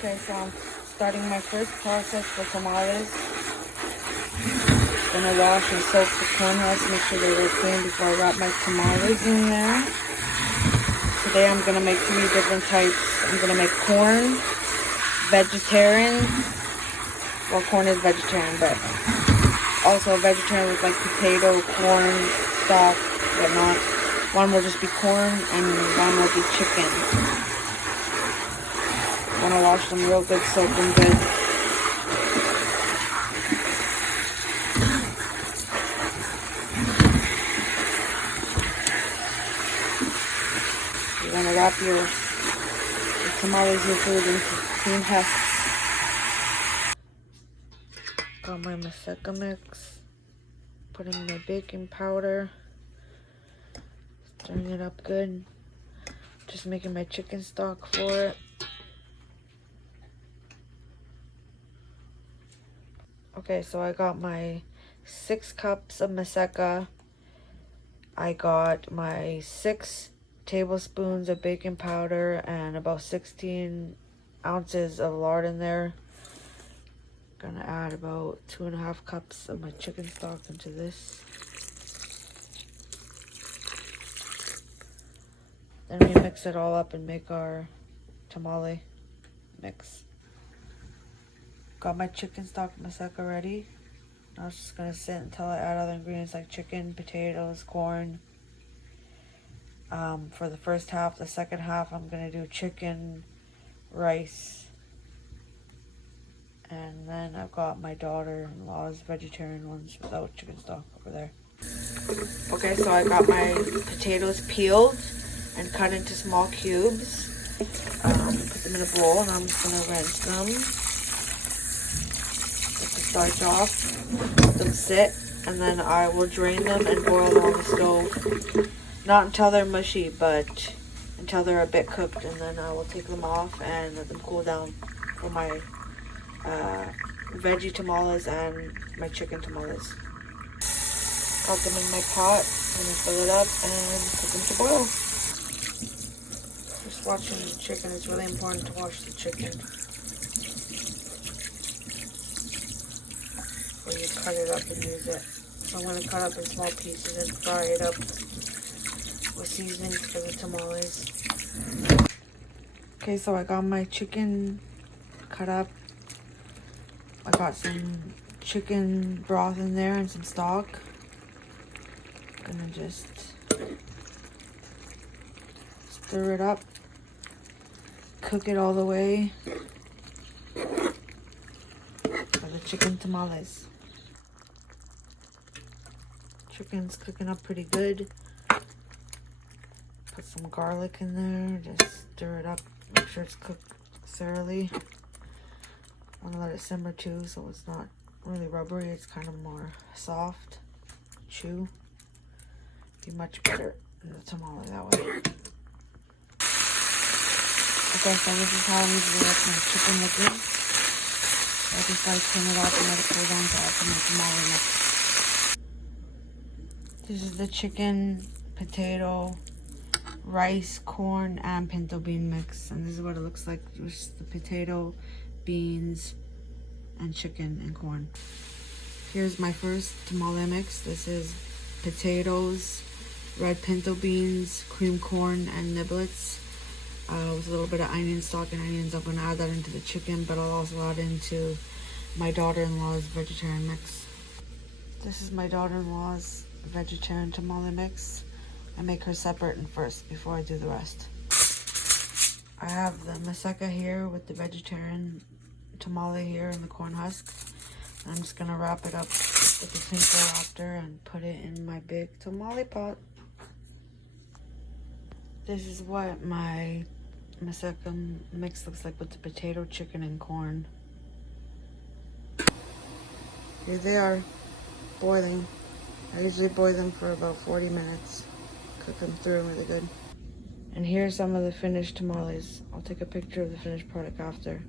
Okay, so I'm starting my first process for tamales. Gonna wash and soak the corn husks, make sure they're clean before I wrap my tamales in there. Today I'm gonna make 3 different types. I'm gonna make corn, vegetarian. Well, corn is vegetarian, but also vegetarian with like potato, corn, stock, whatnot. One will just be corn and one will be chicken. I'm gonna wash them real good, soak them good. You're gonna wrap your tamales, your food into clean husks. Got my maseca mix. Put in my baking powder. Stirring it up good. Just making my chicken stock for it. Okay, so I got my 6 cups of maseca. I got my 6 tablespoons of baking powder and about 16 ounces of lard in there. Gonna add about 2.5 cups of my chicken stock into this. Then we mix it all up and make our tamale mix. Got my chicken stock maseca ready. Now it's just gonna sit until I add other ingredients like chicken, potatoes, corn. For the first half, the second half I'm gonna do chicken, rice, and then I've got my daughter-in-law's vegetarian ones without chicken stock over there. Okay, so I got my potatoes peeled and cut into small cubes. Put them in a bowl and I'm just gonna rinse them. Get the starch off, let them sit, and then I will drain them and boil them on the stove. Not until they're mushy, but until they're a bit cooked, and then I will take them off and let them cool down for my veggie tamales and my chicken tamales. Got them in my pot, I'm gonna fill it up and put them to boil. Just watching the chicken, it's really important to watch the chicken before you cut it up and use it. So I'm gonna cut up in small pieces and fry it up with seasonings for the tamales. Okay, so I got my chicken cut up. I got some chicken broth in there and some stock. Gonna just stir it up, cook it all the way for the chicken tamales. Chicken's cooking up pretty good. Put some garlic in there, just stir it up, make sure it's cooked thoroughly. I want to let it simmer too, so it's not really rubbery, it's kind of more soft. Chew. Be much better in the tamale that way. Okay, so this is how I usually like my chicken liquid. I just like turn it off and let it cool down to add some tamale mix. This is the chicken, potato, rice, corn, and pinto bean mix. And this is what it looks like. Just the potato, beans, and chicken and corn. Here's my first tamale mix. This is potatoes, red pinto beans, cream corn, and niblets. With a little bit of onion stock and onions. I'm going to add that into the chicken, but I'll also add into my daughter-in-law's vegetarian mix. This is my daughter-in-law's vegetarian tamale mix. I make her separate and first before I do the rest. I have the maseca here with the vegetarian tamale here and the corn husk. I'm just going to wrap it up with the tinfoil after and put it in my big tamale pot. This is what my maseca mix looks like with the potato, chicken, and corn. Here they are, boiling. I usually boil them for about 40 minutes. Cook them through really good. And here's some of the finished tamales. I'll take a picture of the finished product after.